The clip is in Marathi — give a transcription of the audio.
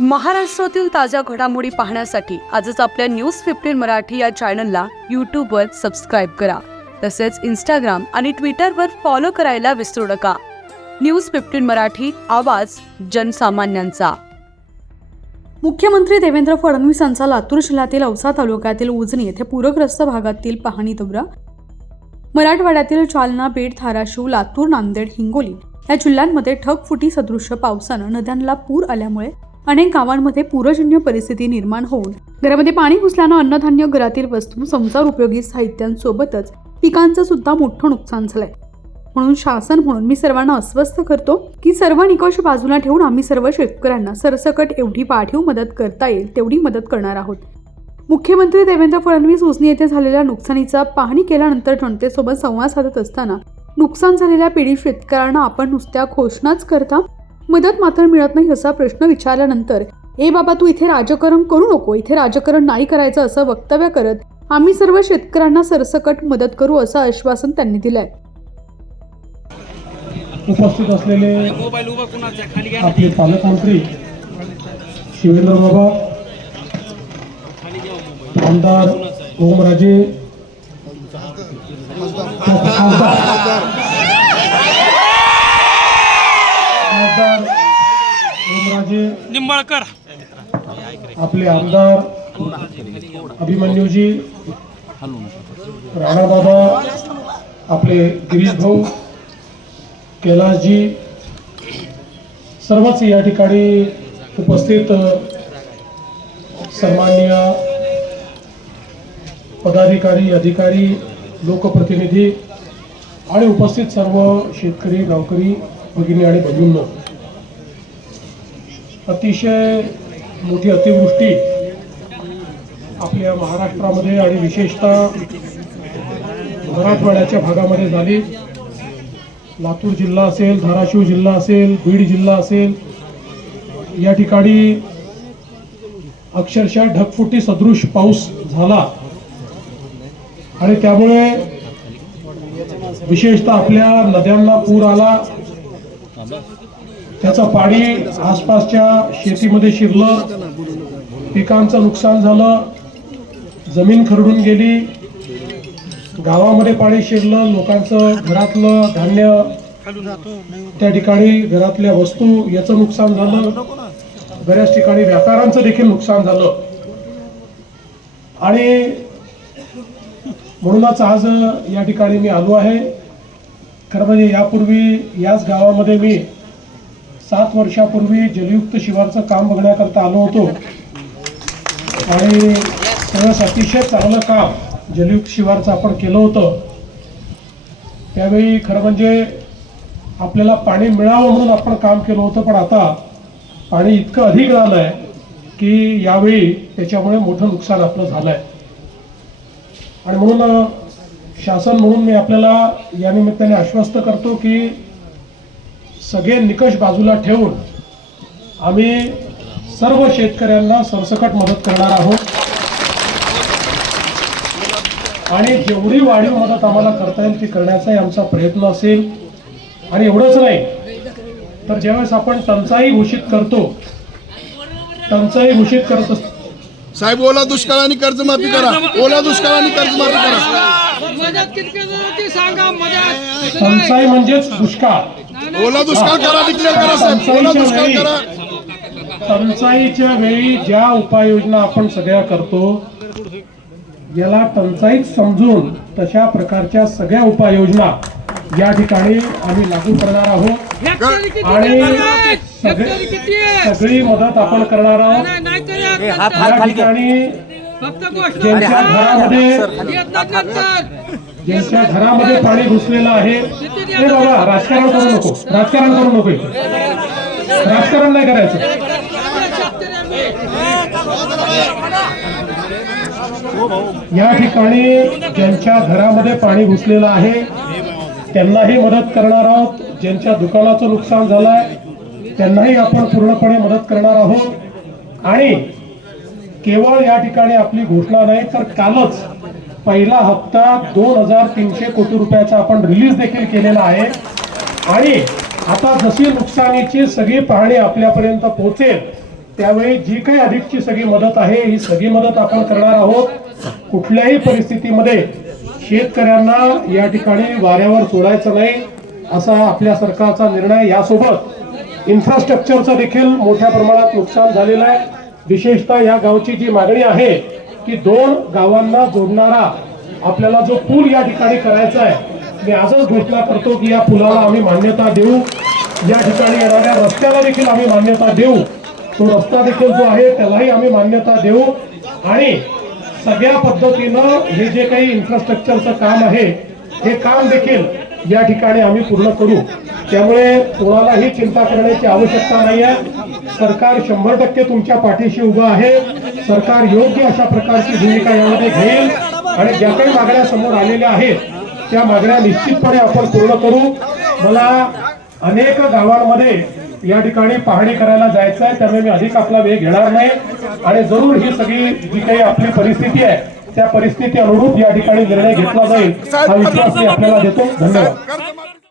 महाराष्ट्रातील ताज्या घडामोडी पाहण्यासाठी आजच आपल्या न्यूज 15 मराठी या चॅनलला यूट्यूबवर सबस्क्राईब करा. तसेच इंस्टाग्राम आणि ट्विटरवर फॉलो करायला विसरू नका. न्यूज 15 मराठी, आवाज जनसामान्यांचा. मुख्यमंत्री देवेंद्र फडणवीसांचा लातूर जिल्ह्यातील औसा तालुक्यातील उजनी येथे पूरग्रस्त भागातील पाहणी दौरा. मराठवाड्यातील जालना, बीड, धाराशिव, लातूर, नांदेड, हिंगोली या जिल्ह्यांमध्ये ढगफुटी सदृश्य पावसानं नद्यांना पूर आल्यामुळे अनेक गावांमध्ये पूरजन्य परिस्थिती निर्माण होऊन घरामध्ये पाणी घुसल्यानं अन्नधान्य, घरातील वस्तू, संसार उपयोगी साहित्यांसोबतच पिकांचं सुद्धा मोठं नुकसान झालंय. म्हणून शासन म्हणून मी सर्वांना आश्वस्त करतो की सर्व निकष बाजूला ठेवून आम्ही सर्व शेतकऱ्यांना सरसकट एवढी वाढीव मदत करता येईल तेवढी मदत करणार आहोत. मुख्यमंत्री देवेंद्र फडणवीस उजनी येथे झालेल्या नुकसानीचा पाहणी केल्यानंतर जनतेसोबत संवाद साधत असताना नुकसान झालेल्या पीडित शेतकऱ्यांना आपण नुसत्या घोषणाच करता मदत मात्र मिळत नाही असा प्रश्न विचारल्यानंतर ए बाबा तू इथे राजकारण करू नको, इथे राजकारण नाही करायचं असं वक्तव्य करत आम्ही सर्व शेतकऱ्यांना सरसकट मदत करू असं आश्वासन त्यांनी दिलंय. उपस्थित असलेले आपले पालकमंत्री शिवेंद्र बाबा, आमदार ओमराजे, निंबाळकर, आपले आमदार अभिमन्यूजी, राणा बाबा, आपले गिरीश भाऊ, कैलासजी, सर्वच या ठिकाणी उपस्थित सन्माननीय पदाधिकारी, अधिकारी, लोकप्रतिनिधी आणि उपस्थित सर्व शेतकरी, गावकरी भगिनी आणि बंधूंनो, अतिशय मोठी अतिवृष्टी आपल्या महाराष्ट्रामध्ये आणि विशेषतः मराठवाड्याच्या भागामध्ये झाली. लातूर जिल्हा असेल, धाराशिव जिल्हा असेल, बीड जिल्हा असेल, या ठिकाणी अक्षरशः ढगफुटी सदृश पाऊस झाला आणि त्यामुळे विशेषतः आपल्या नद्यांना पूर आला. त्याचं पाणी आसपासच्या शेतीमध्ये शिरलं, पिकांचं नुकसान झालं, जमीन खरडून गेली, गावामध्ये पाणी शिरलं, लोकांचं घरातलं धान्य, त्या ठिकाणी घरातल्या वस्तू याचं नुकसान झालं, बऱ्याच ठिकाणी व्यापाऱ्यांचं देखील नुकसान झालं. आणि म्हणूनच आज या ठिकाणी मी आलो आहे. खरं म्हणजे यापूर्वी याच गावामध्ये मी 7 वर्षापूर्वी जलयुक्त शिवारचं काम बघण्याकरता आलो होतो आणि त्यावेळेस अतिशय चांगलं काम जलयुक्त शिवारचं आपण केलं होतं. त्यावेळी खरं म्हणजे आपल्याला पाणी मिळावं म्हणून आपण काम केलं होतं, पण आता पाणी इतकं अधिक झालं आहे की यावेळी त्याच्यामुळे मोठं नुकसान आपलं झालं आहे. आणि म्हणून शासन म्हणून मी आपल्याला या निमित्ताने आश्वस्त करतो की सगळे निकष बाजूला ठेवून आम्ही सर्व शेतकऱ्यांना सरसकट मदत करणार आहोत आणि जेवढी वाढीव मदत आम्हाला करता येईल ती करण्याचाही आमचा प्रयत्न असेल. आणि एवढंच नाही तर ज्यावेळेस आपण टंचाई घोषित करतो, टंचाई घोषित करत असतो साहेब, ओला दुष्काळाने कर्जमाफी करा, ओला दुष्काळाने कर्जमाफी करा. टंचाई म्हणजेच दुष्काळ, ओला दुष्काळ करा, डिक्लेअर करा साहेब, ओला दुष्काळ करा. टंचाईच्या वेळी ज्या उपाययोजना आपण सगळ्या करतो याला टंचाईच समजून तशा प्रकारच्या सगळ्या उपाययोजना या ठिकाणी आम्ही लागू करणार आहोत आणि सगळी मदत आपण करणार आहोत. या ठिकाणी ज्यांच्या घरामध्ये पाणी घुसलेलं आहे, हे बाबा राजकारण करू नको, राजकारण करू नको, राजकारण नाही करायचं. या ठिकाणी ज्यांच्या घरामध्ये पाणी घुसलेलं आहे त्यांनाही मदत करणार आहोत. ज्यांच्या दुकानाचं नुकसान झालंय त्यांनाही आपण पूर्णपणे मदत करणार आहोत. आणि केवळ या ठिकाणी आपली घोषणा नाही तर कालच पहिला हप्ता 2300 कोटी रुपयाचा आपण रिलीज देखील केलेला आहे. आणि आता जशी नुकसानीची सगळी पाहणी आपल्यापर्यंत पोहोचेल त्यावेळी जी काही अधिकची सगळी मदत आहे ही सगळी मदत आपण करणार आहोत. कुठल्याही परिस्थितीमध्ये शेतकऱ्यांना या ठिकाणी वाऱ्यावर सोडायचं नाही असा आपल्या सरकारचा निर्णय. यासोबत इन्फ्रास्ट्रक्चरचं देखील मोठ्या प्रमाणात नुकसान झालेलं आहे. विशेषतः या गावची जी मागणी आहे की 2 गावांना जोडणारा आपल्याला जो पूल या ठिकाणी करायचा आहे, मी आजच घोषणा करतो की या पुलाला आम्ही मान्यता देऊ. या ठिकाणी येणाऱ्या रस्त्याला देखील आम्ही मान्यता देऊ. तो रस्ता देखील जो आहे त्यालाही आम्ही मान्यता देऊ आणि सगळ्या पद्धतीनं हे जे काही इन्फ्रास्ट्रक्चरचं काम आहे हे काम देखील या ठिकाणी आम्ही पूर्ण करू. त्यामुळे कोणालाही चिंता करण्याची आवश्यकता नाही आहे. सरकार 100% तुमच्या पाठीशी उभं आहे. सरकार योग्य अशा प्रकारची भूमिका यामध्ये घेईल आणि ज्या काही मागण्या समोर आलेल्या आहेत त्या मागण्या निश्चितपणे आपण पूर्ण करू. मला अनेक गावांमध्ये या ठिकाणी पाहणी करायला जायचं आहे, त्यामुळे मी अधिक आपला वेळ घेणार नाही आणि जरूर ही सगळी जी काही आपली परिस्थिती आहे त्या परिस्थिती अनुरूप या ठिकाणी निर्णय घेतला जाईल हा विश्वास मी आपल्याला देतो. धन्यवाद.